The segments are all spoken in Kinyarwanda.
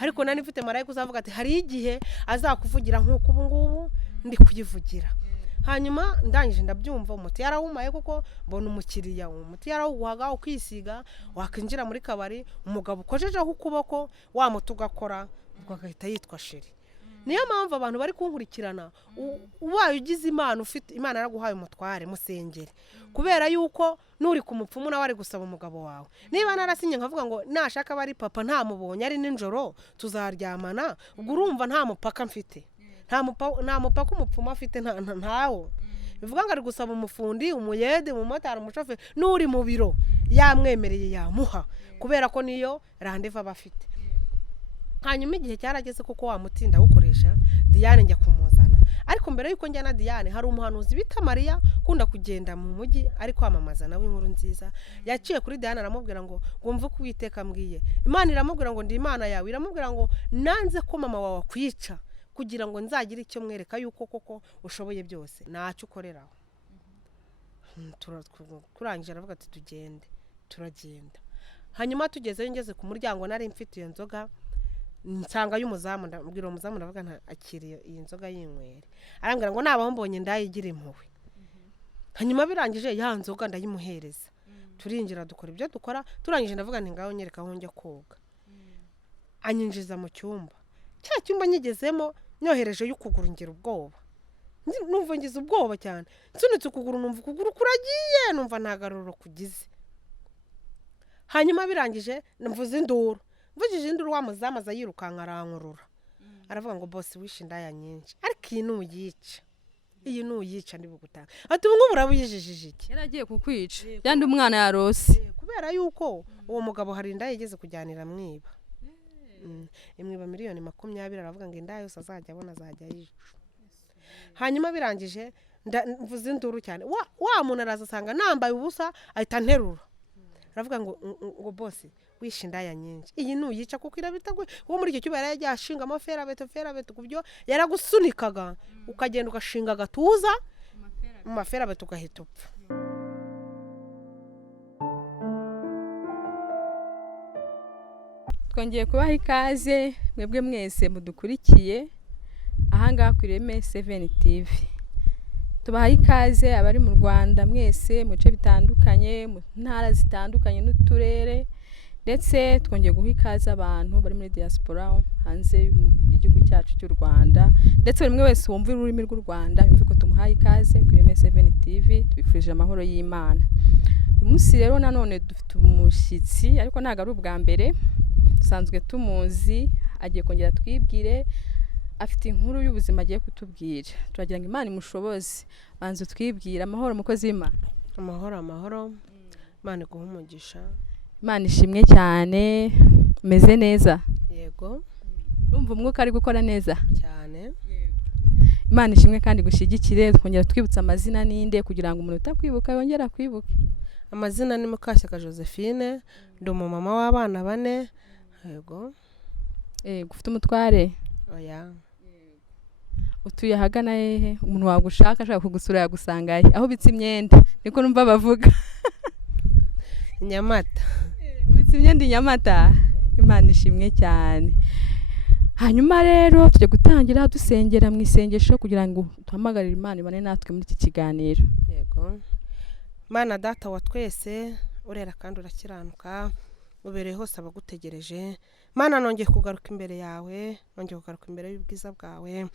ariko nani mfite marayika uzavuga ati hari igihe azakuvugira nk'uko ubu ngubu ndi kuyivugira. Hanyuma ndangije ndabyumva umuti yarawumaye kuko mbona umukiriya umuti yarawuguhaga ukisiga wakinjira muri kabari umugabo ukojejeho ukuboko wa muti ugakora ubwo agahita yitwa sheri. Niyo mpamvu abantu bari kunkurikirana ubaye ugize imana ufite imana yaraguhaye umutware musengere, kubera yuko nuri ku mupfumu nawe ari gusaba umugabo wawe. Niba narasinye nkavuga ngo nashaka bari papa ntamubonye ari ninjoro tuzaryamana, ubwo urumva nta mupaka mfite, nta mupaka umupfumu afite ntawo. Bivuga ngo ari gusaba umufundi umuyede umumotari umushoferi n'uri mu biro yamwemereye yamuha, kubera ko niyo randevu aba afite. Hanyuma igihe cyarageze kuko wamutinda gukoresha Diane njya kumuzana, ariko mbere yuko njyana Diane hari umuhanuzi bita Maria kunda kugenda mu mujyi ari kwamamaza nawe inkuru nziza. Yaciye kuri Diane aramubwira ngo ngumva uko Uwiteka mbwiye. Imana iramubwira ngo ndi Imana yawe, iramubwira ngo nanze ko mama wawe akwica kugira ngo nzagire icyo mwereka yuko koko ushoboye byose ntacyo ukoreraho. Kurangije aravuga ati tugende, turagenda. Hanyuma tugezeyo ngeze ku muryango nari mfite iyo nzoga nsanga y'umuzamu, ndabwira umuzamu ndavuga nta akiriye iyi nzoga y'inywere. Arambwira ngo nabaho mbonye ndayigira impuhwe. Hanyuma birangije ya nzoga ndayimuhereza, turinjira dukora ibyo dukora. Turangije ndavuga nti ngaho nyereka aho njya koga. Anyinjiza mu cyumba, cya cyumba nyigezemo nyohereje y'ukuguru ngira ubwoba, numva ngize ubwoba cyane. Nsunitse ukuguru numva ukuguru kuragiye, numva ntagaruro kugize. Hanyuma birangije mvuze induru, mvugije induru wa muzamu aza yirukanka arankurura, aravuga ngo boss wishe indaya nyinshi, ariko iyi nuyica, iyi nuyica ndibugutanga. Ati ubu ngubu urabuyijijije iki? Yaragiye kukwica yandi umwana yarose, kubera yuko uwo mugabo hari indaya yigeze kujyanira mwiba. Imwiba miliyoni 20, aravuga ngo indaya yose azajya abona azajya yica. Hanyuma birangije mvuze induru cyane, wa muntu araza asanga nambaye ubusa ahita nterura, aravuga ngo boss wishe indaya nyinshi, iyi nuyica kuko irabitagwe. Uwo muri icyo cyubara yajya ashingamo ferabeto kubyo yaragusunikaga ukagenda ugashinga agatuza mu maferabeto ugahita upfa. twongeye kubaha ikaze mwebwe mwese mudukurikiye ahangaha ku Ireme 7 TV. Tubaha ikaze abari mu Rwanda mwese mu bice bitandukanye, mu ntara zitandukanye n'uturere, ndetse twongeye guha ikaze abantu bari muri diaspora hanze y'igihugu cyacu cy'u Rwanda, ndetse buri umwe wese wumva ururimi rw'u Rwanda yumve ko tumuhaye ikaze ku Ireme 7 TV. Twifurije amahoro y'Imana. Uyu munsi rero nanone dufite umushyitsi, ariko ntago ari ubwa mbere, dusanzwe tumuzi, agiye kongera twibwire, afite inkuru y'ubuzima agiye kutubwira. Turagira ngo Imana imushoboze, banze twibwira. Amahoro mukozi w'Imana. Amahoro, Imana iguhe umugisha. Imana ishimwe cyane, meze neza? Yego. Urumva umwuka ari gukora neza cyane? Imana ishimwe kandi gushyigikire. Twongera twibutsa amazina ninde kugira ngo umuntu utakwibuka yongera kwibuke. Amazina ni Mukashyaka Josephine, ndi umumama w'abana 4. Yego. Ufite umutware? Oya. Utuye hagana hehe? Umuntu wagushaka ashaka kugusura yagusanga he? Aho bitse imyenda niko numva bavuga. Nyamata. Bitse imyenda Nyamata. Imana ishimwe cyane. Hanyuma rero tujye gutangira dusengera mu isengesho kugira ngo tuhamagarire Imana ibane natwe muri iki kiganiro. Yego. Mana data wa twese, urera kandi urakiranuka, ubereye hose abagutegereje. Mana nongeye kugaruka imbere yawe, nongeye kugaruka imbere y'ubwiza bwawe.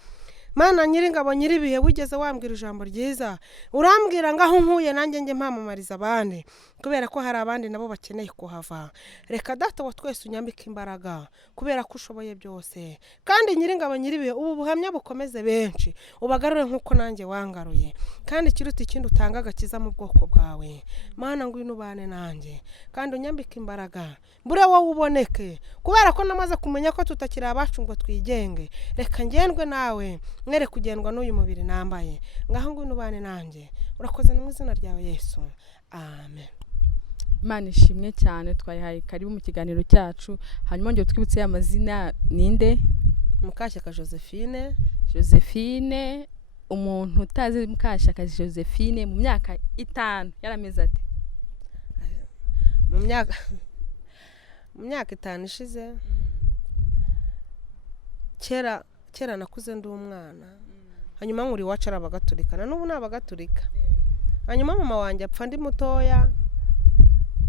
Mana nyiringabo nyiribihe, wigeze wambwira ijambo ryiza, urambwira ngaho nkuye nanjye nge mpamamariza abandi, kubera ko hari abandi nabo bakeneye kuhava. Reka data wa twese unyambike imbaraga, kubera ko ushoboye byose. Kandi nyiringabo nyiribihe, ubu buhamya bukomeze benshi, ubagarure nkuko nanjye wangaruye. Kandi kiruta ikindi utanga agakiza mu bwoko bwawe. Mana ngwino ubane nanjye, kandi unyambike imbaraga, mbure wowe uboneke, kubera ko namaze kumenya ko tutakiri abacu ngo twigenge. Reka ngendwe nawe, mwere kugendwa n'uyu mubiri nambaye. Ngaho ngwino ubane nanjye. Urakoze mu izina ryawe Yesu. Amen. Imana ishimwe cyane. Twayihaye karibu mu kiganiro cyacu. Hanyuma ngiye twibutse amazina ninde? Mukashyaka Josephine. Josephine. Umuntu utazi Mukashyaka Josephine mu myaka 5 yarameze ate? Mu myaka 5 ishize kera nakuze ndi umwana hanyuma nkuri iwacu ari abagatulika na n'ubu ni abagatulika hanyuma mama wanjye apfa ndi mutoya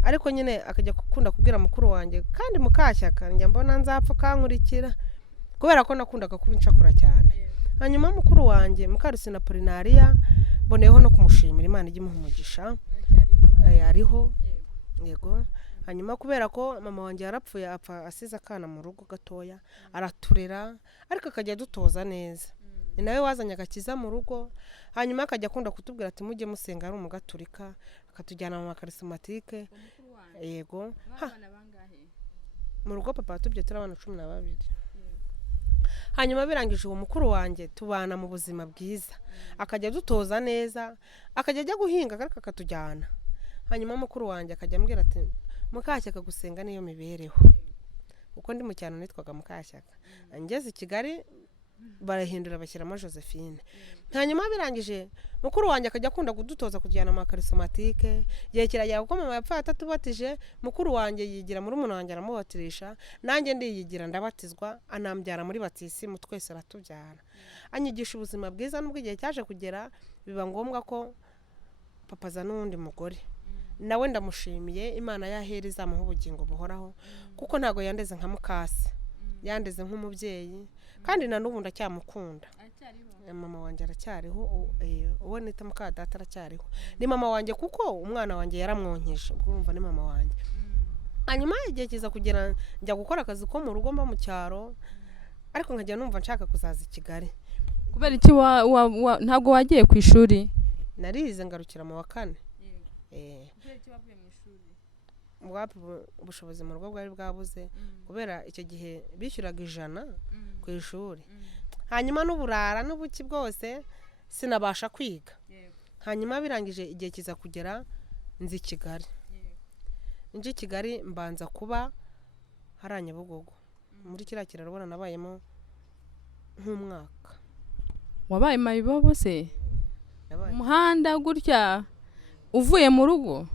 ariko nyine akajya gukunda kubwira mukuru wanjye kandi mukashyaka njya mbona nzapfa kankurikira kubera ko nakundaga kuba incakura cyane hanyuma mukuru wanjye Mukarusina Polinaria boneyeho no kumushimira Imana ijye imuha umugisha ariho yego hanyuma kubera ko mama wanjye yarapfuye apfa asize akana mu rugo gatoya araturera ariko akajya dutoza neza ni nawe wazanye agakiza mu rugo hanyuma akajya akunda kutubwira ati mujye musenga ari umugaturika akatujyana mu makarismatike yego mu rugo papa tubye turi abana 12 hanyuma birangije uwo mukuru wanjye tubana mu buzima bwiza akajya dutoza neza akajya ajya guhinga ariko akatujyana hanyuma mukuru wanjye akajya ambwira ati Mukashyaka gusenga niyo mibereho uko ndi mu cyano nitwaga Mukashyaka ngeze i Kigali barahindura bashyiramo Josephine hanyuma birangije mukuru wanjye akajya akunda kudutoza kujyana mu karismatike gihe kirajya kuko mama yapfa atatubatije mukuru wanjye yigira muri umuntu wanjye aramubatirisha nanjye ndiyigira ndabatizwa anambyara muri batisimu twese aratubyara anyigisha ubuzima bwiza nubwo igihe cyaje kugera biba ngombwa ko papa za n'undi mugore nawe ndamushimiye Imana yahera izamuha ubugingo buhoraho kuko ntago yandeze nka mukase yandeze nk'umubyeyi kandi na n'ubu ndacyamukunda mama wanjye aracyariho uwo nita mukadata aracyariho ni mama wanjye kuko umwana wanjye yaramwonkeje urumva ni mama wanjye hanyuma igihe kiza kugera njya gukora akazi ko mu rugo mba mu cyaro ariko nkajya numva nshaka kuzaza i Kigali kubera iki ntago wagiye ku ishuri narize ngarukira mu wa 4 ubushobozi mu rugo bwari bwabuze kubera icyo gihe bishyuraga 100 ku ishuri hanyuma n'uburara n'ubuki bwose sinabasha kwiga hanyuma birangije igihe kiza kugera nzi Kigali nje Kigali mbanza kuba haranye Bugogo muri kiriya kirarubona nabayemo nk'umwaka wabaye mayibobo se umuhanda gutya uvuye mu rugo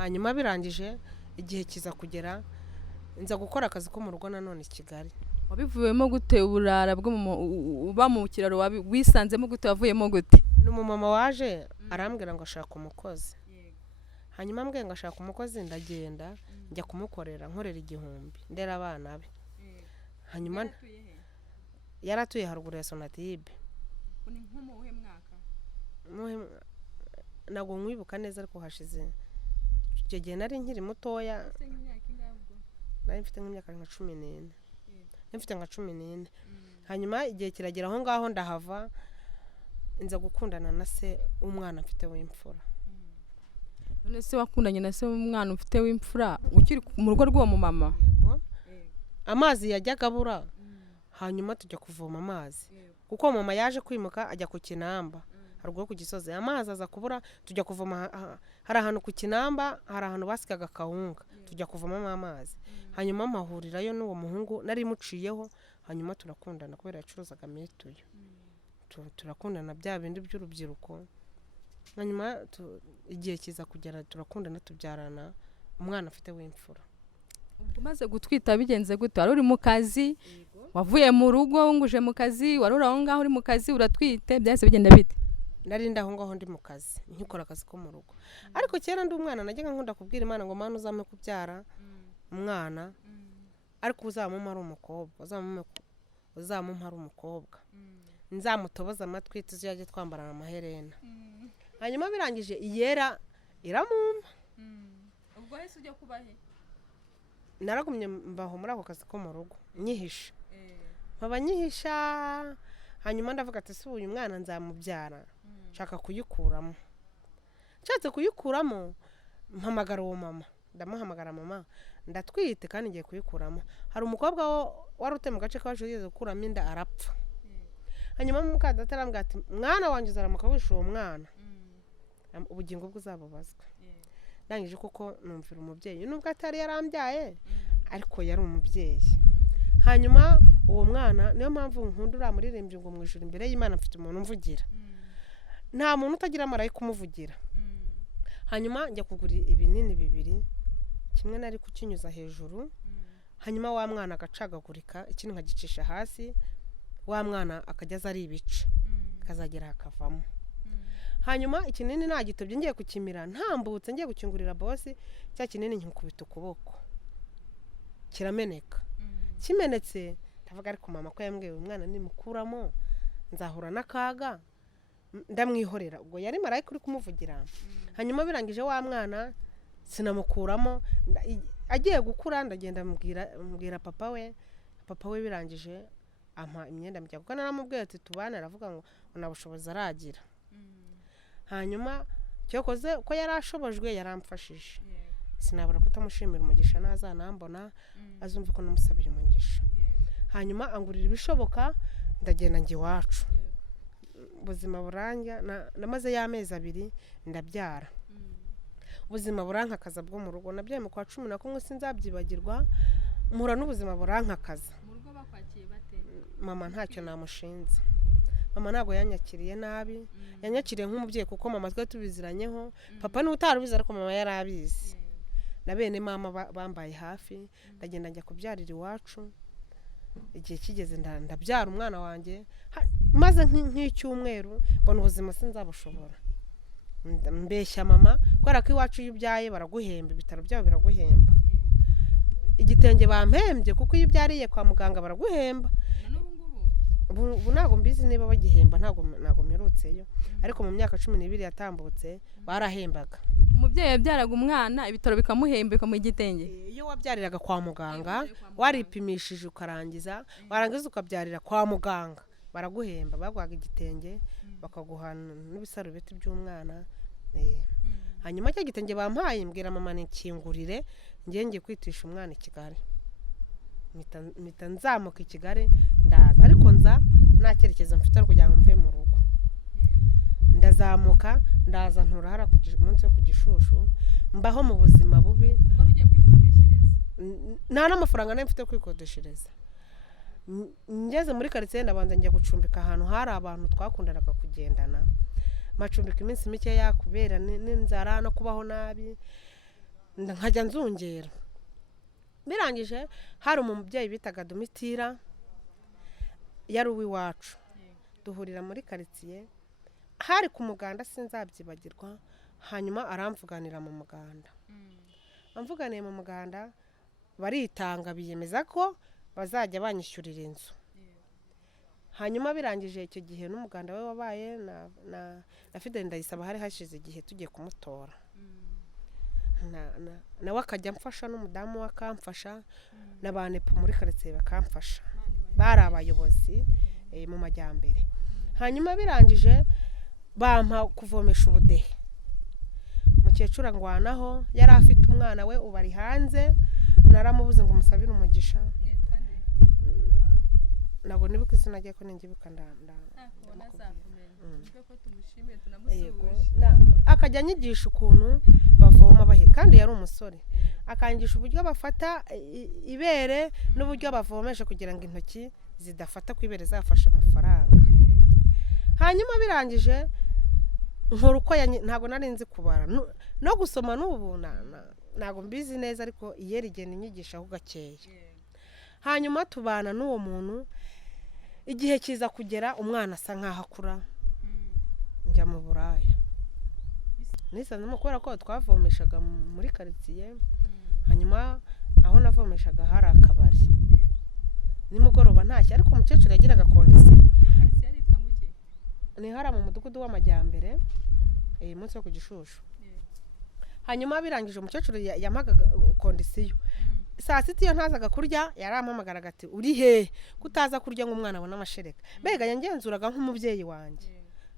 hanyuma birangije igihe kiza kugera nza gukora akazi ko mu rugo nanone i Kigali wabivuyemo gute uburara bwo uba mu kiraro wisanzemo gute wavuyemo gute n'umumama waje arambwira ngo ashaka umukozi hanyuma mbwe ngo ashaka umukozi ndagenda njya kumukorera nkorera 1,000 ndera abana be hanyuma yaratuye haruguru ya Sonatibe ni nkomo uhe mwaka nago nkwibuka neza ariko hashize icyo gihe nari nkiri mutoya nari mfite nk'imyaka nka 14 mfite nka 14 hanyuma igihe kiragera aho ngaho ndahava nza gukundana na se umwana mfite w'imfura none se wakundanye na se umwana ufite w'imfura ukiri mu rugo rw'uwo mama amazi yajyaga abura hanyuma tujya kuvoma amazi kuko mama yaje kwimuka ajya ku Kinamba haruguru ku Gisozi amazi aza kubura tujya kuvoma hari ahantu ku Kinamba hari ahantu basikaga kawunga tujya kuvomamo amazi hanyuma mahurirayo n'uwo muhungu nari muciyeho hanyuma turakundana kubera yacuruzaga mituyo turakundana bya bindi by'urubyiruko hanyuma igihe kiza kugera turakundana tubyarana umwana afite w'imfura umaze gutwita bigenze gute wari uri mu kazi wavuye mu rugo nguje mu kazi wari uri aho ngaho uri mu kazi uratwite byahise bigenda bite nari ndaho ngaho ndi mu kazi nkikora akazi ko mu rugo ariko kera ndi umwana najyaga nkunda kubwira Imana ngo Mana uzame kubyara umwana ariko uzamumpa ari umukobwa uzamumpa ari umukobwa nzamutoboza amatwi tuzajye twambarana amaherena hanyuma birangije iyera iramumpa ubwo hese ujya kubahe naragumye mbaho muri ako kazi ko mu rugo nyihisha nkaba nyihisha hanyuma ndavuga ati se uyu mwana nzamubyara nshaka kuyikuramo nshatse kuyikuramo mpamagara uwo mama ndamuhamagara mama ndatwite kandi ngiye kuyikuramo hari umukobwa wari ute mu gace kaje yigeze gukuramo inda arapfa hanyuma mukadata arambwira ati mwana wanjye uzaramuka wishe uwo mwana ubugingo bw'uzabubazwa ndangije kuko numvira umubyeyi nubwo atari yarambyaye ariko yari umubyeyi hanyuma uwo mwana niyo mpamvu nkundura muririmbye ngo mwijuru imbere y'Imana mfite umuntu umvugira nta muntu utagira marayika kumuvugira hanyuma njya kugura ibinini 2 kimwe nari kukinyuza hejuru hanyuma wa mwana agacagagurika ikindi nkagicisha hasi wa mwana akajya ari ibice akazagera hakavamo. Hanyuma ikinini nagitobye ngiye kukimira ntambutse ngiye gukingurira bosi cya kinini nkikubita ukuboko kirameneka. Kimenetse ndavuga ariko mama ko yambwiye umwana nimukuramo nzahura n'akaga ndamwihorera. Ubwo yari marayika uri kumuvugira. Hanyuma birangije wa mwana sinamukuramo agiye gukura ndagenda mbwira papa we birangije ampa imyenda mujya kuko naramubwiye ati tubana aravuga ngo unabushoboza aragira. Hanyuma cyokoze ko yarashobojwe yaramfashije. Sinabura kutamushimira umugisha nazanambona azumva ko namusabiye umugisha. Hanyuma angurira ibishoboka ndagenda ngi wacu. Ubuzima buranja namaze y'amezi 2 ndabyara. Ubuzima burankakaza bwo mu rugo nabyaye mu kwa 11 sinzabyibagirwa mpura n'ubuzima burankakaza. Mu rugo bakwakiye bate? Mama ntacyo namushinze. Mama ntago yanyakiriye nabi, yanyakiriye nk'umubyeyi kuko mama twe tubiziranyeho. Papa ni utarubiza ariko mama yarabizi. Na bene mama bambaye hafi ndagenda njya kubyarira iwacu. Igihe kigeze ndabyara umwana wanjye maze nk'icyumweru mbona ubuzima sinzabushobora. Mbeshya mama kubera ko iwacu y'ibyaye baraguhemba ibitaro byabo biraguhemba. Igitenge bampembye kuko iyo byariye kwa muganga baraguhemba. Ubu ntago mbizi niba bagihemba ntago mperutseyo ariko mu myaka 12 yatambutse barahembaga. Umubyeyi yabyaraga umwana ibitaro bikamuhemba mu igitenge. Iyo wabyariraga kwa muganga waripimishije ukarangiza warangiza ukabyarira kwa muganga baraguhemba bagwaga igitenge bakaguha n'ibisarubeti by'umwana. Hanyuma cyo gitenge bampaye mbwira mama nikingurire ngiye kwitisha umwana i Kigali. Mita nzamuka i Kigali ndaza ariko nza nakerekeza mfite kugira ngo mve mu rugo. Ndazamuka ndaza nturahara ku munsi yo kugishushu mbaho mu buzima bubi. Ugiye kwikodeshereza? Nta n'amafaranga nari mfite kwikodeshereza. Ngeze muri quartier ndabanza njya gucumbika ahantu hari abantu twakundanaga kugendana. Macumbika iminsi mike yakubera n'inzara no kubaho nabi nkajya nzungera. Birangije hari umubyeyi bitaga Domitira yari uw'iwacu. Duhurira muri quartier hari ku muganda sinzabyibagirwa. Hanyuma aramvuganira mu muganda. Amvuganiye mu muganda baritanga biyemeza ko bazajya banyishyurira inzu. Hanyuma birangije icyo gihe n'umuganda we wabaye na Fidel Ndayisaba hari hashize igihe tugiye kumutora. Na wakajya mfasha n'umudamu wakamfasha n'abanepo muri quartier bakamfasha. Bari abayobozi mu majyambere. Hanyuma birangije bampa kuvomesha ubudehe. Mukecura ngwanaho yari afite umwana we ubari hanze naramubuze ngo musabire umugisha. Nago nibuka izina rye ko ningibuka ndanda. Akajya nyigisha ukuntu bavoma bahe kandi yari umusore. Akangisha uburyo bafata ibere n'uburyo bavomesha kugira ngo intoki zidafata kwibere zafasha amafaranga. Hanyuma birangije nkora uko ntago narinzi kubara no gusoma n'ubu nago mbizi neza ariko iyerigena inyigisha aho gakeye. Hanyuma tubana n'uwo muntu igihe kiza kugera umwana asa nkaho akura njya mu buraya. Nisanzemo kubera ko twavomeshaga muri quartier. Hanyuma aho navomeshaga hari akabari. Nimugoroba ntashye ariko umukecuru yagiraga kondisiyo. Quartier yitwa nguki? Ni hara mu mudugudu w'amajyambere munsi yo kugishushu. Hanyuma birangije umukecuru yamaga kondisiyo. Saa 6 iyo ntazaga kurya yarampamagara gati uri he kutaza kurya ngo umwana abona amashereka. Mbega yangenzuraga nk'umubyeyi wanjye.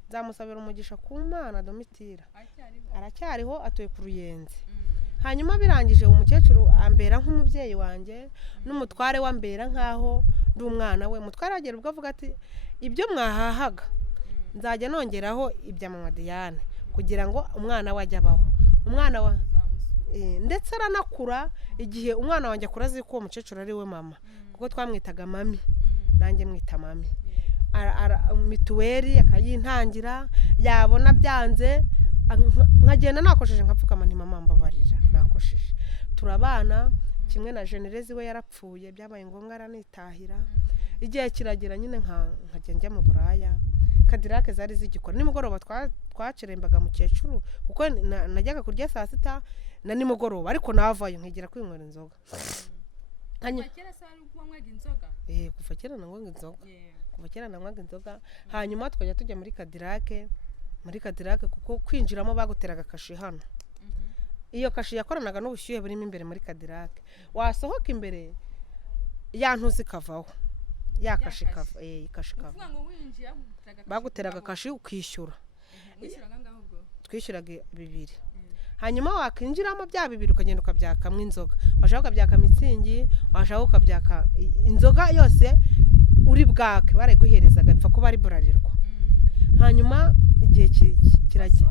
Nzamusabira umugisha ku Mana Domitira. Aracyariho atuye ku Ruyenzi. Hanyuma birangije umukecuru ambera nk'umubyeyi wanjye n'umutware wambera nkaho ndi umwana we. Mutware agera ubwo avuga ati ibyo mwahahaga nzajya nongeraho ibya mama Diane kugira ngo umwana wajya abaho. Umwana wa ndetse aranakura igihe umwana wanjye akura azi ko umukecuru ari we mama kuko twamwitaga mami nanjye mwita mami. Mituweli akayintangira yabona byanze nkagenda nakosheje nkapfukama nti mama mbabarira nakosheje. Turabana kimwe na generezi we yarapfuye byabaye ngombwa aranitahira igihe kiragera nyine nkajya njya mu buraya kadirake zari zigikora nimugoroba twacerembaga mukecuru kuko najyaga kurya saa sita na nimugoroba ariko navayo nkigira kwinywera inzoga kuva kera nanywaga inzoga hanyuma twajya tujya muri kadirake kuko kwinjiramo baguteraga kashi hano iyo kashi yakoranaga n'ubushyuhe burimo imbere muri kadirake wasohoka imbere ya ntuzi kavaho ya kashi kava kashi kava baguteraga kashi ukishyura twishyuraga 2 hanyuma wakinjiramo bya 2 ukagenda ukabyakamwa inzoga washaka ukabyaka mitsingi washaka ukabyaka inzoga yose uri bwake barayiguherezaga ipfa kuba ari burarirwa hanyuma igihe kiragiye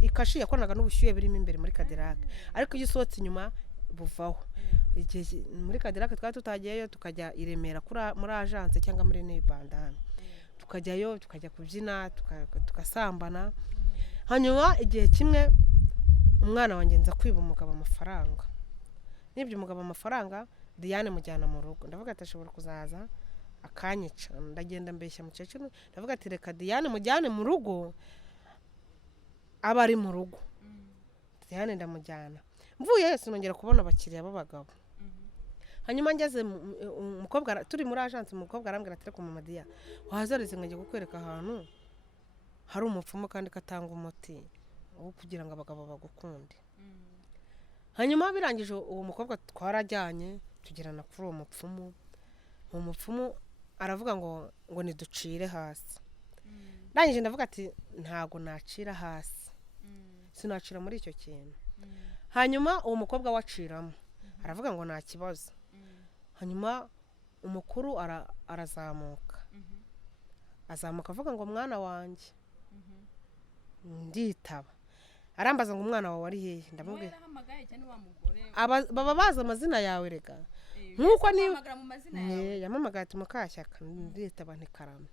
ikashi yakoranaga n'ubushyuhe burimo imbere muri kadirake ariko iyo usohotse inyuma buvaho igihe muri kadirake twari tutagiyeyo tukajya i Remera muri agence cyangwa muri New Bandana tukajyayo tukajya kubyina tugasambana hanyuma igihe kimwe umwana wanjye nza kwiba umugabo amafaranga nibyo umugabo amafaranga Diane mujyana mu rugo ndavuga ati ashobora kuzaza akanyica ndagenda mbeshya mukecuru ndavuga ati reka Diane mujyane mu rugo aba ari mu rugo Diane ndamujyana mvuye yose nongera kubona abakiriya b'abagabo hanyuma ngeze umukobwa turi muri agence umukobwa arambwira ati reka Mamadiya wahazarize ngiye kukwereka ahantu hari umupfumu kandi katanga umuti wo kugira ngo abagabo bagukunde hanyuma birangije uwo mukobwa twarajyanye tugerana kuri uwo mupfumu aravuga ngo niducire hasi ndangije ndavuga ati ntago nacira hasi sinacira muri icyo kintu hanyuma uwo mukobwa waciramo aravuga ngo nta kibazo hanyuma umukuru arazamuka avuga ngo mwana wanjye nditaba arambaza ngo umwana wawe ari hehe ndamubwira baba bazi amazina yawe rega nkuko ni yamamagaye ati Mukashyaka nditaba ntikarame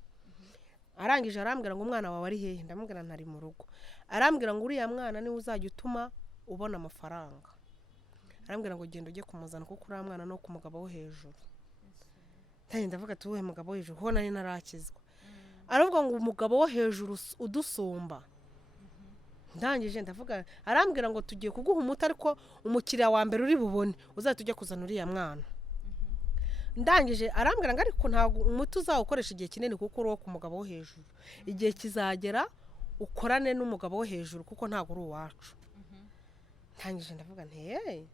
arangije arambwira ngo umwana wawe ari hehe ndamubwira ntari mu rugo arambwira ngo uriya mwana niwe uzajya utuma ubona amafaranga arambwira ngo genda ujye kumuzana kuko uriya mwana no ku mugabo wo hejuru ndavuga ati uwe mugabo wo hejuru ho nari narakizwa aravuga ngo umugabo wo hejuru udusumba ndangije ndavuga arambwira ngo tugiye kuguha umuti ariko umukiriya wa mbere uri bubone uzatujya kuzana uriya mwana ndangije arambwira ngo ariko ntago umuti uzawukoresha igihe kinini kuko uri wo ku mugabo wo hejuru igihe kizagera ukorane n'umugabo wo hejuru kuko ntago uri uwacu ndangije ndavuga nti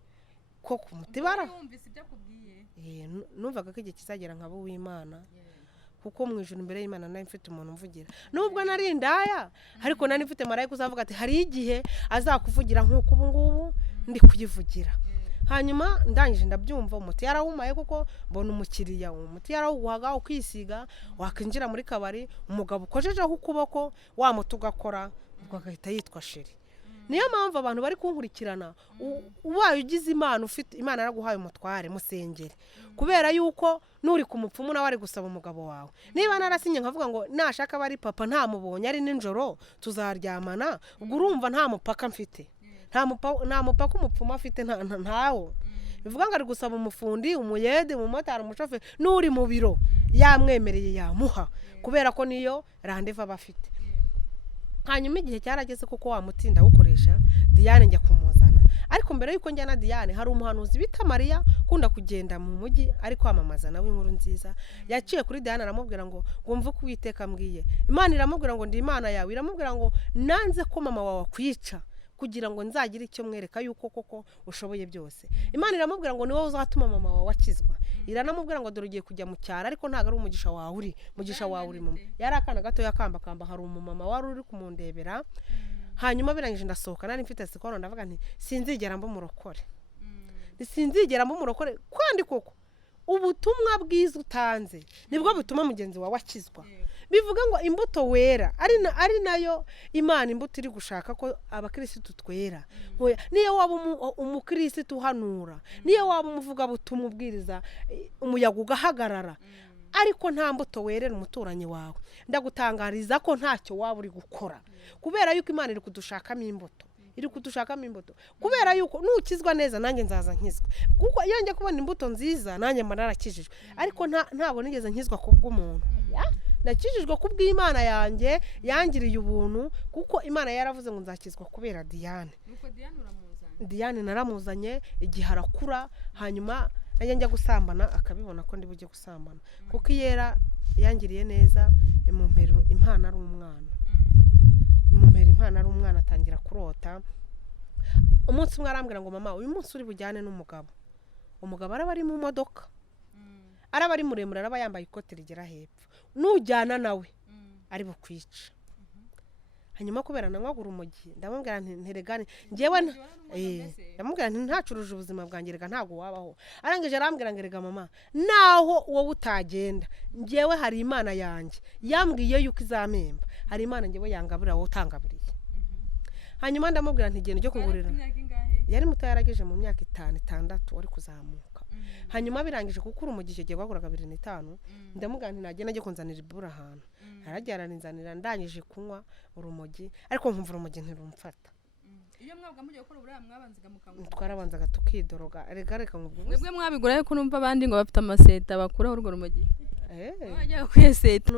ko ku muti numvaga ko igihe kizagera nkabo w'Imana kuko mu ijuru imbere y'Imana nari mfite umuntu umvugira nubwo nari indaya ariko nari mfite marayika uzavuga ati hari igihe azakuvugira nk'uko ubu ngubu ndi kuyivugira hanyuma ndangije ndabyumva umuti yarawumaye kuko mbona umukiriya umuti yarawuguhaga ukisiga wakinjira muri kabari umugabo ukojejeho ukuboko wa muti ugakora ubwo agahita yitwa sheri niyo mpamvu abantu bari kunkurikirana ubaye ugize Imana ufite Imana yaraguhaye umutware musengere kubera yuko nuri ku mupfumu nawe ari gusaba umugabo wawe niba narasinye nkavuga ngo nashaka bari papa ntamubonye ari ninjoro tuzaryamana ubwo urumva nta mupaka mfite nta mupaka umupfumu afite ntawo bivuga ngo ari gusaba umufundi umuyede umumotari umushoferi n'uri mu biro yamwemereye yamuha kubera ko niyo rendez-vous bafite hanyuma igihe cyarageze kuko wa mutinda ukoresha Diane njya kumuzana ariko mbere yuko njya na Diane hari umuhanuzi bita Maria kunda kugenda mu mujyi ariko kwamamaza nawe inkuru nziza yaciye kuri Diane aramubwira ngo ngumva ko Uwiteka mbwiye Imana iramubwira ngo ndi Imana yawe iramubwira ngo nanze ko mama wawe kwica kugira ngo nzagire icyo mwereka yuko koko ushoboye byose Imana iramubwira ngo niwe uzatuma mama wawe akizwa iranamubwira ngo dore ugiye kujya mu cyaro ariko ntago ari umugisha wawe uri mu yari akana gato yakamba hari umumama wari uri kumundebera hanyuma birangije ndasohoka nari mfite sikono ndavuga nti sinzigera mbo murokore kandi koko ubutumwa bwiza utanze nibwo butuma mugenzi wawe akizwa bivuga ngo imbuto wera ari nayo Imana imbuto iri gushaka ko abakristo twera niyo waba umukristo uhanura niyo waba umuvuga butumwa ubwiriza umuyaga ugahagarara ariko nta mbuto werera umuturanyi wawe ndagutangariza ko ntacyo waba uri gukora kubera yuko Imana iri kudushakamo imbuto iri kudushakamo imbuto kubera yuko nukizwa neza nanjye nzaza nkizwa kuko iyo njye kubona imbuto nziza nanjye mba narakijijwe ariko ntabwo nigeze nkizwa kubw'umuntu nakijijwe kubw'Imana yanjye yangiriye ubuntu kuko Imana yaravuze ngo nzakizwa kubera Diane. nuko Diane uramuzanye Diane naramuzanye igihe arakura hanyuma najya njya gusambana akabibona ko ndi bujye gusambana kuko iyera yangiriye neza imumpera impano ari umwana atangira kurota. Umunsi umwe arambwira ngo mama uyu munsi uri bujyane n'umugabo. Umugabo araba ari mu modoka araba ari muremure araba yambaye ikote rigera hepfo nujyana nawe ari bukwica. Hanyuma kubera nanywaga urumogi ndamubwira nti nteregane njyewe ndamubwira nti ntacuruje ubuzima bwanjye rega ntago wabaho. Arangije arambwira ngo rega mama naho wowe utagenda njyewe hari Imana yanjye yambwiye yuko izamemba hari Imana njyewe yangabura wowe utangaburiye. Hanyuma ndamubwira nti genda cyo kugurira yari muto yarageje mu myaka 5-6 ari kuzamuka. Hanyuma birangije kuko urumogi cyo gihe gwaguraga 2-5 ndamubwira nti nagenda cyo kunzanira ibura ahantu arajyana ninzanira ndangije kunywa urumogi ariko nkumva urumogi ntirumfata. iyo mwabwa mugiye gukora uburaya mwabanzaga mukangura twarabanzaga tukidoroga reka nkubwo mwebwe mwabigura yuko numva abandi ngo bafite amaseta bakuraho urwo rumogi bajya kwiyeseta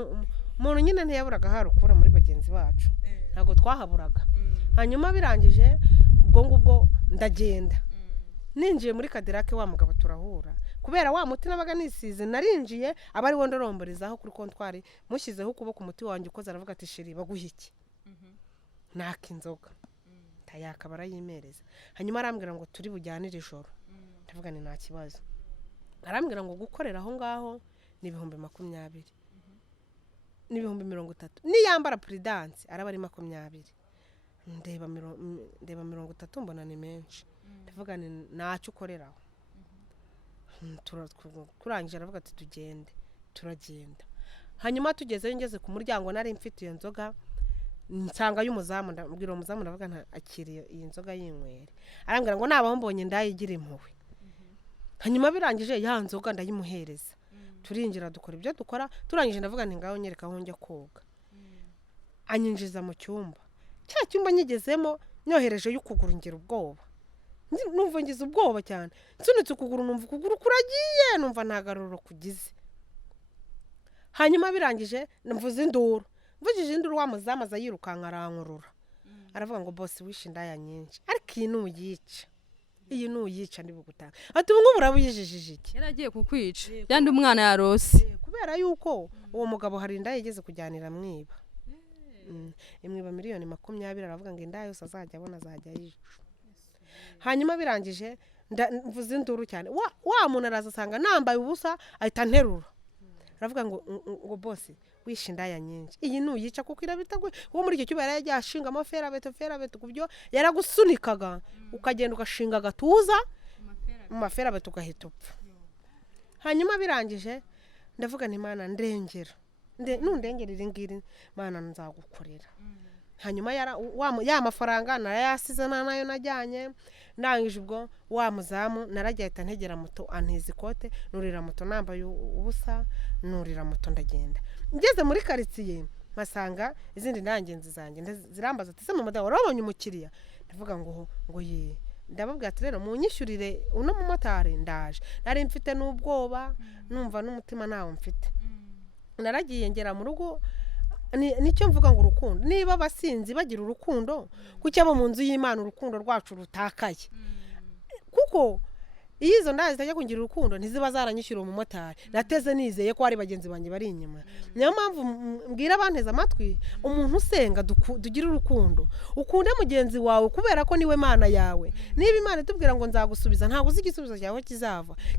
umuntu nyine ntiyaburaga harukura muri bagenzi bacu ntago twahaburaga. Hanyuma birangije ubwo ngubwo ndagenda ninjiye muri Cadillac wa mugabo turahura kubera wa muti nabaga nisize narinjiye abari wo ndoromborezaho kuri kontwari mushyizeho ukuboko umuti wanjye ukoze aravuga ati sheri baguhiki naka inzoga tayaka barayimereza. Hanyuma arambwira ngo turi bujyanire ijoro ndavuga ni nta kibazo. Arambwira ngo gukorera aho ngaho ni 20,000 ni 30 niyambara prudence araba ari 20 ndeba 30 mbona ni menshi ndavuga ni ntacyo ukoreraho. Kurangije aravuga ati tugende turagenda. Hanyuma tugezeyo ngeze ku muryango nari mfite iyo nzoga nsanga y'umuzamu ndabwira umuzamu ndavuga nta akiriye iyi nzoga y'inywere. Arambwira ngo nabaho mbonye ndayigira impuhwe. Hanyuma birangije ya nzoga ndayimuhereza turinjira dukora ibyo dukora turangije ndavuga nti ngaho nyereka aho njya koga. Anyinjiza mu cyumba cya cyumba nyigezemo nyohereje y'ukuguru ngira ubwoba numva ngize ubwoba cyane nsunitse ukuguru numva ukuguru kuragiye numva ntagaruro kugize. Hanyuma birangije mvuze induru mvugije induru wa muzamaza yirukanka arankurura aravuga ngo boss wishe indaya nyinshi ariko iyi nuyica ndi bugutanga ati ubu ngubu urabuyijijije iki yaragiye kukwica yandi umwana yarose kubera yuko uwo mugabo hari indaya yigeze kujyanira mwiba imwiba miliyoni 20 aravuga ngo indaya yose azajya abona azajya yica. Hanyuma birangije mvuze induru cyane wa muntu araza asanga nambaye ubusa ahita nterura aravuga ngo boss wishe indaya nyinshi iyi nuyica kuko irabitagwe uwo muri icyo cyuba yari yashingamo ferabeto kubyo yaragusunikaga ukagenda ugashinga agatuza mu maferabeto ugahita upfa. Hanyuma birangije ndavuga nti Mana ndengera nundengera iringiri Mana nzagukorera. Hanyuma ya mafaranga narayasize nayo najyanye ndangije ubwo wa muzamu naragihita ntegera moto anteza ikote nurira moto nambaye ubusa nurira moto ndagenda. Ngeze muri quartier masanga izindi ndangenzi zanjye zirambaza ati se mu madawa warabonye umukiriya ndavuga ngo ye ndababwira ati rero munyishyurire uno mu motari ndaje nari mfite n'ubwoba numva n'umutima nawo mfite. Naragiye ngera mu rugo nicyo mvuga ngo urukundo niba basinzi bagira urukundo kuki abo mu nzu y'Imana urukundo rwacu rutakaye kuko izo ndazi zitajya kungira urukundo ntiziba zaranyishyura mu motari nateze nizeye ko ari bagenzi banjye bari inyuma. Niyo mpamvu mbwira abanteza amatwi umuntu usenga dugira urukundo ukunde mugenzi wawe kubera ko niwe Mana yawe. Niba Imana itubwira ngo nzagusubiza ntago uzi igisubizo cyawe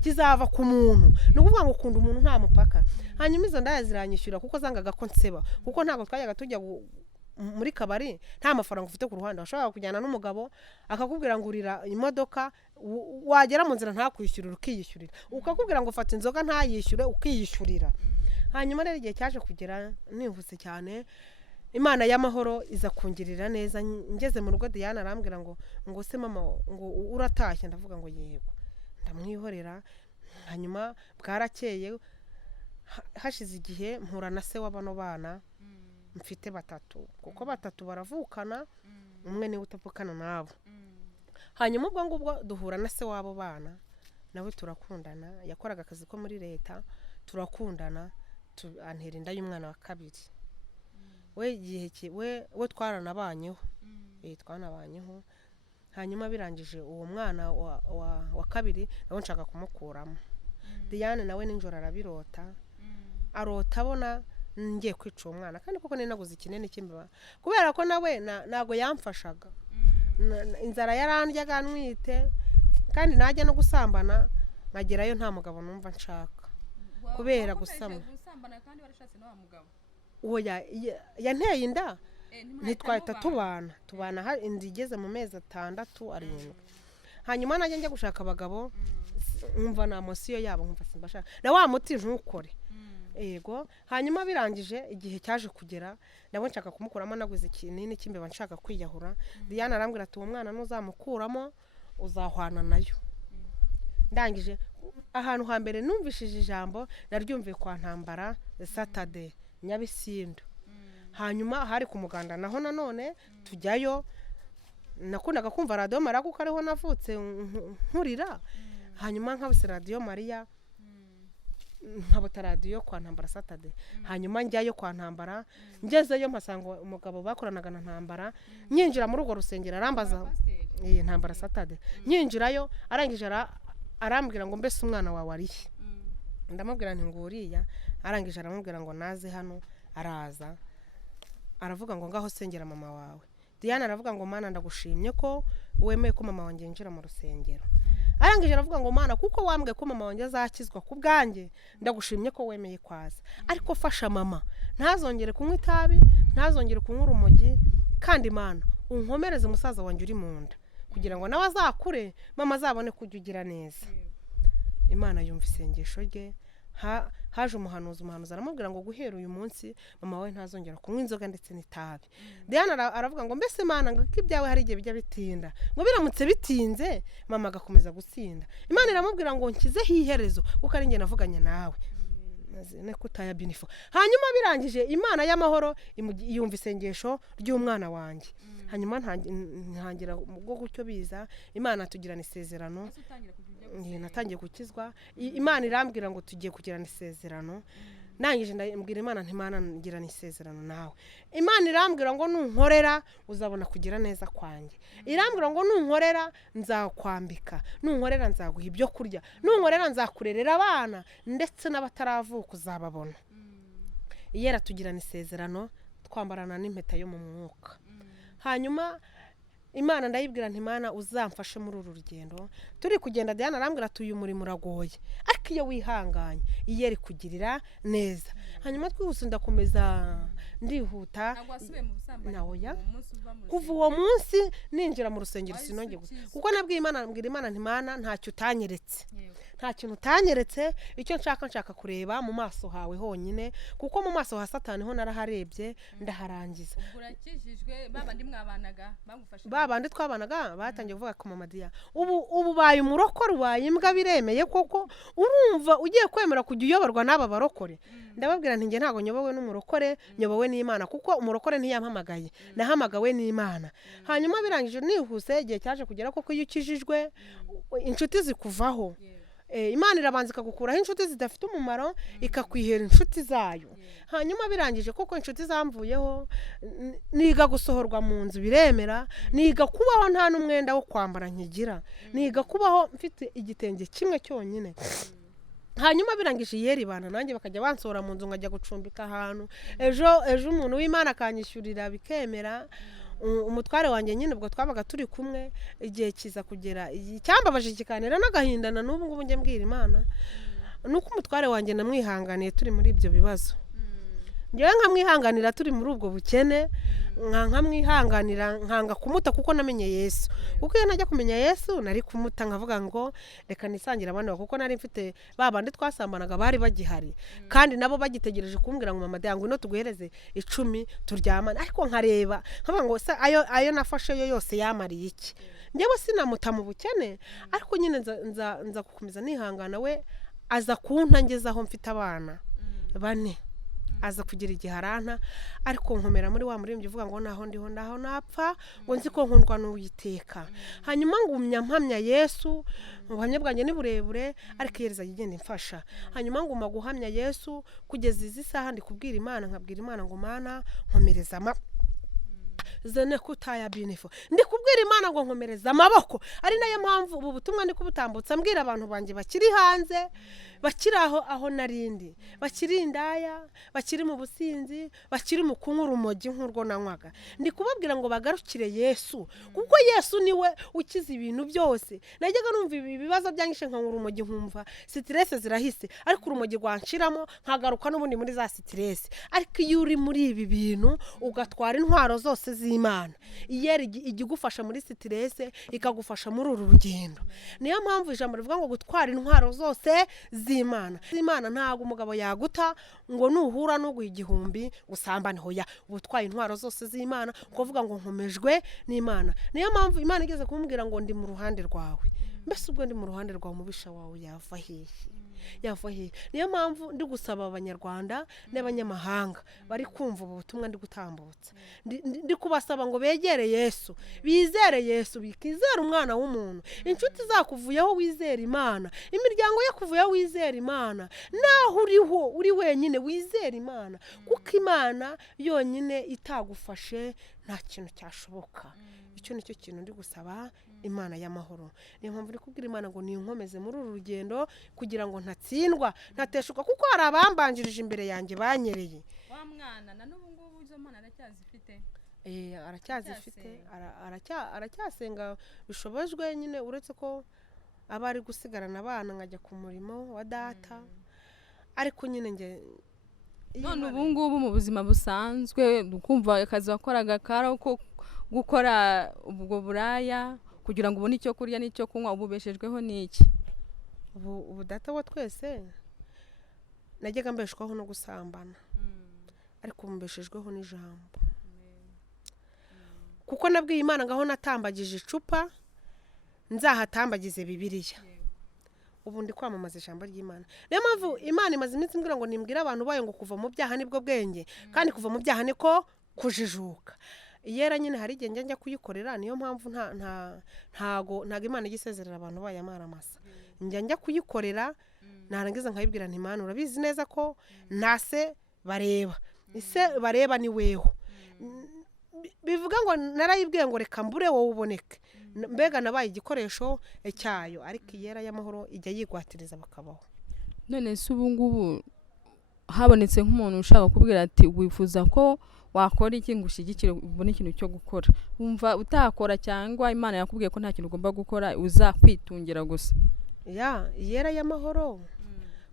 kizava ku muntu no kuvuga ngo ukunda umuntu nta mupaka. Hanyuma izo ndazi ziranyishyura kuko zangaga ko nseba kuko ntago twajyaga tujya muri kabari nta mafaranga ufite ku ruhande washobora kujyana n'umugabo akakubwira ngo urira imodoka wagera mu nzira ntakwishyurira ukiyishyurira ukakubwira ngo fata inzoga ntayishyure ukiyishyurira. Hanyuma rero igihe cyaje kugera nihuse cyane Imana y'amahoro iza kungirira neza. Ngeze mu rugo Diana arambwira ngo se mama ngo uratashye ndavuga ngo yego ndamwihorera. Hanyuma bwarakeye hashize igihe mpura na se w'abano bana mfite batatu kuko batatu baravukana umwe niwe utavukana nabo. Hanyuma ubwo ngubwo duhura na se w'abo bana nawe turakundana, yakoraga akazi ko muri leta, turakundana, antera inda y'umwana wa kabiri. We igihe we twaranabanyeho, twanabanyeho. Hanyuma birangije uwo mwana wa kabiri nawe nshaka kumukuramo. Diane nawe ninjoro arabirota, arota abona ngiye kwica uwo mwana, kandi kuko ninaguze ikinini cy'imbeba kubera ko nawe nago yamfashaga. Inzara yarandyaga ntwite, kandi najya no gusambana nkagerayo nta mugabo numva nshaka kubera gusambana. Uwo yanteye inda ntitwahita tubana inda igeze mu mezi 6-7. Hanyuma najya njya gushaka abagabo nkumva na mosiyo yabo nkumva simbashaka na wa muti ntukore. Yego. Hanyuma birangije igihe cyaje kugera nabo nshaka kumukuramo, naguze ikinini cy'imbeba nshaka kwiyahura. Diana arambwira ati uwo mwana nuzamukuramo uzahwana nayo. Ndangije ahantu hambere numvishije ijambo naryumviye kwa Ntambara Saturday Nyabisindo. Hanyuma hari ku muganda naho nanone tujyayo, nakundaga kumva Radio Maria kuko ariho navutse nkurira. Hanyuma nkabuse Radio Maria nkabota radio kwa Ntambara Saturday. Hanyuma njyayo kwa Ntambara, ngezeyo mpasanga umugabo bakoranaga na Ntambara, nyinjira muri urwo rusengero arambaza Ntambara Saturday. Nyinjirayo arangije arambwira ngo mbese umwana wawe arihe. Ndamubwira nti nguriya. Arangije aramubwira ngo naze hano, araza aravuga ngo ngaho sengera mama wawe. Diana aravuga ngo mana ndagushimye ko wemeye ko mama wanjye yinjira mu rusengero. Arangije aravuga ngo mana kuko wambwe ko mama wanjye azakizwa ku bwanjye, ndagushimye ko wemeye kwaza, ariko fasha mama ntazongere kunywa itabi, ntazongere kunywa urumogi, kandi mana unkomereze umusaza wanjye uri mu nda kugira ngo nawe azakure mama azabone kujugira neza. Imana yumva isengesho rye. Haje umuhanuzi aramubwira ngo guhera uyu munsi mama we ntazongera kunywa inzoga ndetse n'itabi. Diana aravuga ngo mbese mana ngo ibyawe hari igihe bijya bitinda, ngo biramutse bitinze mama agakomeza gusinda. Imana iramubwira ngo nkize hiherezo kuko ari nge navuganye nawe. Ne kutaya binifo. Hanyuma birangije Imana y'amahoro yumva isengesho ry'umwana wanjye. Hanyuma ntangira bwo gucyo biza Imana tugirana isezerano. Natangiye gukizwa. Imana irambwira ngo tugiye kugirana isezerano. Nangije ndambwira Imana nti Imana ngirana isezerano nawe. Imana irambwira ngo nunkorera uzabona kugira neza kwanjye. Irambwira ngo nunkorera nzakwambika, nunkorera nzaguha ibyo kurya, nunkorera nzakurerera abana ndetse n'abataravuka uzababona. Iyera tugirana isezerano, twambarana n'impeta yo mu mwuka. Hanyuma Imana ndayibwira nti Imana uzamfashe muri uru rugendo. Turi kugenda Diana arambwira ati uyu muri muragoye, ariko iyo wihanganye iyeri kugirira neza. Hanyuma twihuse ndakomeza ndihuta. Naoya kuva uwo munsi ninjira mu rusengero sinongeye kuko nabwiye Imana, mbwira Imana nti Imana ntacyo utanyeretse, nta kintu utanyeretse. Icyo nshaka kureba mu maso hawe honyine, kuko mu maso ha Satani ho naraharebye ndaharangiza. Urakijijwe babandi mwabanaga bagufashe, babandi twabanaga batangiye kuvuga ko mama Dia ubu baye umurokore, ubaye imbwa biremeye koko. Urumva ugiye kwemera kujya uyoborwa n'aba barokore? Ndababwira nti nge ntago nyobowe n'umurokore, nyobowe n'Imana, kuko umurokore ntiyampamagaye, nahamagawe n'Imana. Hanyuma birangije nihuse igihe cyaje kugera koko iyo ukijijwe inshuti zikuvaho. Imana irabanza ikagukuraho inshuti zidafite umumaro ikakwihera inshuti zayo. Hanyuma birangije koko inshuti zamvuyeho, niga gusohorwa mu nzu biremera, niga kubaho nta n'umwenda wo kwambara nkigira, niga kubaho mfite igitenge kimwe cyonyine. Hanyuma birangije yeri bana nanjye bakajya bansora mu nzu ngajya gucumbika ahantu. Ejo umuntu w'Imana akanyishyurira bikemera. Umutware wanjye nyine ubwo twabaga turi kumwe, igihe kiza kugera icyambabaje kikanera n'agahindana n'ubu ngubu njye mbwira Imana nuko umutware wanjye namwihanganiye turi muri ibyo bibazo. Ngewe nkamwihanganira turi muri ubwo bukene, nkamwihanganira nkanga kumuta kuko namenye Yesu. Kuko iyo najya kumenya Yesu nari kumuta nkavuga ngo reka nisangira abandi, kuko nari mfite babandi twasambanaga bari bagihari, kandi nabo bagitegereje kumbwira ngo mama Dia ngo ino tuguhereze 10 turyamana. Ariko nkareba nkavuga ngo ayo nafashe yo yose yamariye iki? Ngewe sinamuta mu bukene, ariko nyine nza gukomeza nihangana. We aza kuntangezaho mfite abana 4. aza kugira igihe aranta ariko nkomera muri wa muririmbyi uvuga ngo naho ndiho ndaho napfa ngo nzi ko nkundwa n'Uwiteka. Hanyuma ngumya mpamya Yesu, ubuhamya bwanjye ni burebure ariko ihereza igenda imfasha. Hanyuma nguma guhamya Yesu kugeza izi saha ndi kubwira Imana, nkabwira Imana ngo Mana nkomereza zene kutaya binefo, ndi kubwira Imana ngo nkomereza amaboko. Ari nayo mpamvu ubu butumwa ndi kubutambutsa mbwira abantu banje bakiri hanze, bakiri aho narindi, bakiri indaya, bakiri mu businzi, bakiri mu kunywa urumogi nk'urwo nanywaga. Ndi kubabwira ngo bagarukire Yesu, kuko Yesu niwe ukiza ibintu byose. Najyaga numva ibibazo byanyishe nka urumogi nkumva stress zirahise, ariko urumogi rwanshiramo nkagaruka n'ubundi muri za stress. Ariko iyo uri muri ibi bintu ugatwara intwaro zose z'Imana, iyeri igufasha muri stress ikagufasha muri uru rugendo. Niyo mpamvu ijambo rivuga ngo gutwara intwaro zose z'Imana. Ntago umugabo yaguta ngo nuhura n'uguha igihumbi gusambane, hoya ubutwaye intwaro zose z'Imana kuvuga ngo nkomejwe n'Imana. Niyo mpamvu Imana igeze kumbwira ngo ndi mu ruhande rwawe. Mbese ubwo ndi mu ruhande rwawe umubisha wawe yava hehe? Niyo mpamvu ndi gusaba abanyarwanda n'abanyamahanga bari kumva ubu butumwa ndi gutambutsa, ndi kubasaba ngo begere Yesu, bizere Yesu, bikizera umwana w'umuntu. Inshuti zakuvuyeho wizera Imana, imiryango yakuvuyeho wizera Imana, naho uri wenyine wizera Imana, kuko Imana yonyine itagufashe nta kintu cyashoboka. Icyo nicyo kintu ndi gusaba Imana y'amahoro. Niyo mpamvu ndi kubwira Imana ngo ninkomeze muri uru rugendo kugira ngo ntatsindwa, ntateshuka, kuko hari abambanjirije imbere yanjye banyereye. Wa mwana na n'ubu ngubu izo Mana aracyazifite? Aracyazifite, aracyasenga bishobojwe nyine, uretse ko aba ari gusigarana abana nkajya ku murimo wa data. Ariko nyine nge none ubu ngubu mu buzima busanzwe dukumva akazi wakoraga kara uko gukora ubwo buraya kugira ngo ubone icyo kurya n'icyo kunywa, ububeshejweho n'iki? Ubu data wa twese najyaga mbeshwaho no gusambana, ariko mbeshejweho n'ijambo, kuko nabwiye Imana ngaho natambagije icupa nzahatambagize Bibiliya. Ubu ndi kwamamaza ijambo ry'Imana. Niyo mpamvu Imana imaze iminsi mbwira ngo nimbwire abantu bayo ngo kuva mu byaha nibwo bwenge, kandi kuva mu byaha niko kujijuka. Iyera nyine hari igihe njya kuyikorera, niyo mpamvu ntago Imana igisezerera abantu bayo amaramasa. Njya kuyikorera, narangiza nkayibwira nti Imana urabizi neza ko ntase bareba, ise bareba ni weho. Bivuga ngo narayibwiye ngo reka mbure wowe uboneke, mbega nabaye igikoresho cyayo, ariko iyera y'amahoro ijya yigwatiriza bakabaho. None se ubu ngubu habonetse nk'umuntu ushaka kubwira ati wifuza ko wakora iki ngo ushyigikire ubone ikintu cyo gukora, wumva utakora cyangwa Imana yakubwiye ko nta kintu ugomba gukora uzakwitungira gusa? Iyera y'amahoro,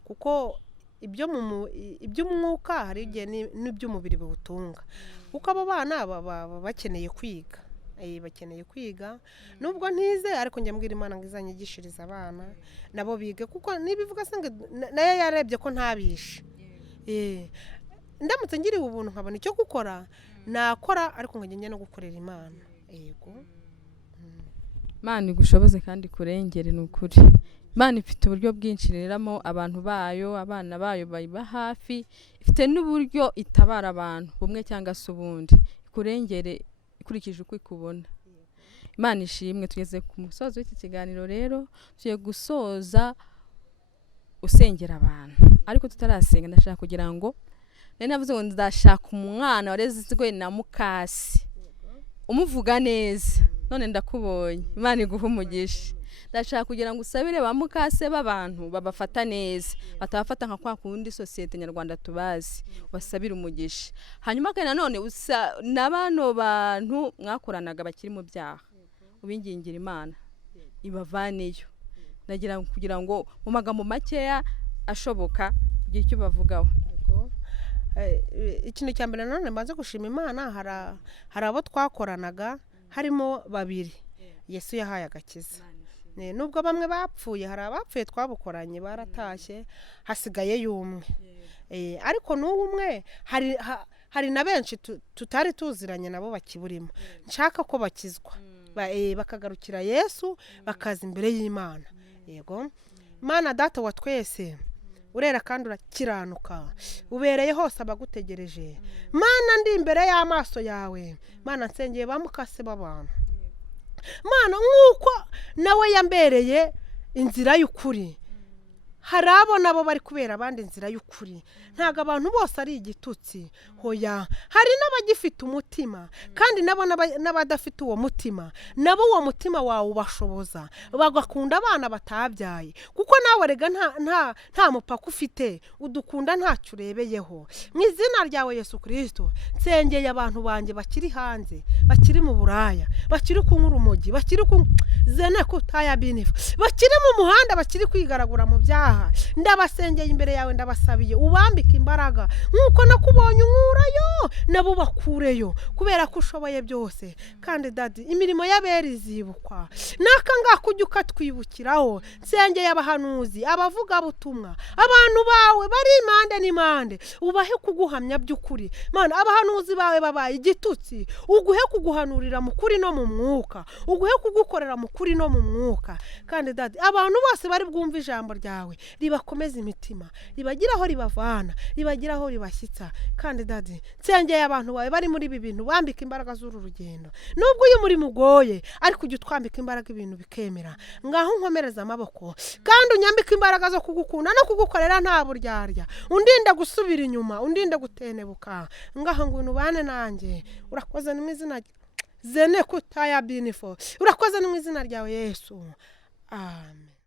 kuko iby'umwuka hari igihe n'iby'umubiri biwutunga, kuko abo bana bakeneye kwiga, bakeneye kwiga. Nubwo ntize ariko njya mbwira Imana ngo izanyigishiriza abana nabo bige, kuko nibivuga se nayo yarebye ko ntabishe. Ndamutse ngiriwe ubuntu nkabona icyo gukora nakora, ariko nkajya no gukorera Imana. Yego, Imana igushoboze kandi kurengere. Ni ukuri Imana ifite uburyo bwinshi reramo abantu bayo, abana bayo bayiba hafi, ifite n'uburyo itabara abantu bumwe cyangwa se ubundi, kurengere ikurikije uko ikubona. Imana ishimwe. Tugeze ku musozo w'iki kiganiro rero, tugiye gusoza usengera abantu, ariko tutarasenga ndashaka kugira ngo navuze ngo ndashaka umwana warezwe na mukasi umuvuga neza, none ndakubonye. Imana iguha umugisha. Ndashaka kugira ngo usabire ba mukase b'abantu babafata neza, batabafata nka kwa kundi sosiyete nyarwanda tubazi, basabira umugisha. Hanyuma kandi nanone n'abano bantu mwakoranaga bakiri mu byaha, ubingingira Imana ibavaneyo. Nagira kugira ngo mu magambo makeya ashoboka igihe cyo bavugaho. Ikintu cya mbere nanone maze gushima Imana, hari abo twakoranaga harimo babiri Yesu yahaye agakiza. Nubwo bamwe bapfuye, hari abapfuye twabukoranye baratashye, hasigaye y'umwe. Ariko n'uwo umwe hari na benshi tutari tuziranye nabo bakiburimo. Nshaka ko bakizwa, bakagarukira Yesu, bakaza imbere y'Imana. Yego, Mana data wa twese, urera kandi urakiranuka, ubereye hose abagutegereje. Mana ndi imbere y'amaso yawe, Mana nsengeye bamukase b'abantu, Mana nk'uko nawe yambereye inzira y'ukuri. Hari abo nabo bari kubera abandi inzira y'ukuri. Ntago abantu bose ari igitutsi, hoya hari n'abagifite umutima, kandi nabo n'abadafite uwo mutima, nabo uwo mutima wawe ubashoboza bagakunda abana batabyaye, kuko nawe rega nta mupaka ufite, udukunda ntacyo urebeyeho. Mu izina ryawe Yesu Kristo nsengeye abantu banjye bakiri hanze, bakiri mu buraya, bakiri kunywa urumogi, bakiri zene kutaya binifu, bakiri mu muhanda, bakiri kwigaragura mu byaha, ndabasengeye imbere yawe, ndabasabiye ubambike imbaraga nk'uko nakubonye unkurayo, nabo bakureyo, kubera ko ushoboye byose. Kandi dadi imirimo y'abera izibukwa, naka ngaka ujya ukatwibukiraho. Nsengeye abahanuzi, abavuga butumwa, abantu bawe bari impande n'impande, ubahe kuguhamya by'ukuri. Mana abahanuzi bawe babaye igitutsi, uguhe kuguhanurira mu kuri no mu mwuka, uguhe kugukorera mu kuri no mu mwuka. Kandi dadi abantu bose bari bwumva ijambo ryawe, ribakomeza imitima, ribagiraho ribavana, ribagiraho ribashyitsa. Kandi dadi nsengeye abantu bawe bari muri ibi bintu, bambika imbaraga z'uru rugendo. Nubwo uyu muri mugoye, ariko ujya utwambika imbaraga ibintu bikemera. Ngaho unkomereza amaboko, kandi unyambika imbaraga zo kugukunda no kugukorera nta buryarya. Undinde gusubira inyuma, undinde gutenebuka. Ngaho ngwino ubane nanjye. Urakoze mu izina zene kutaya binifo, urakoze mu izina ryawe Yesu, amen.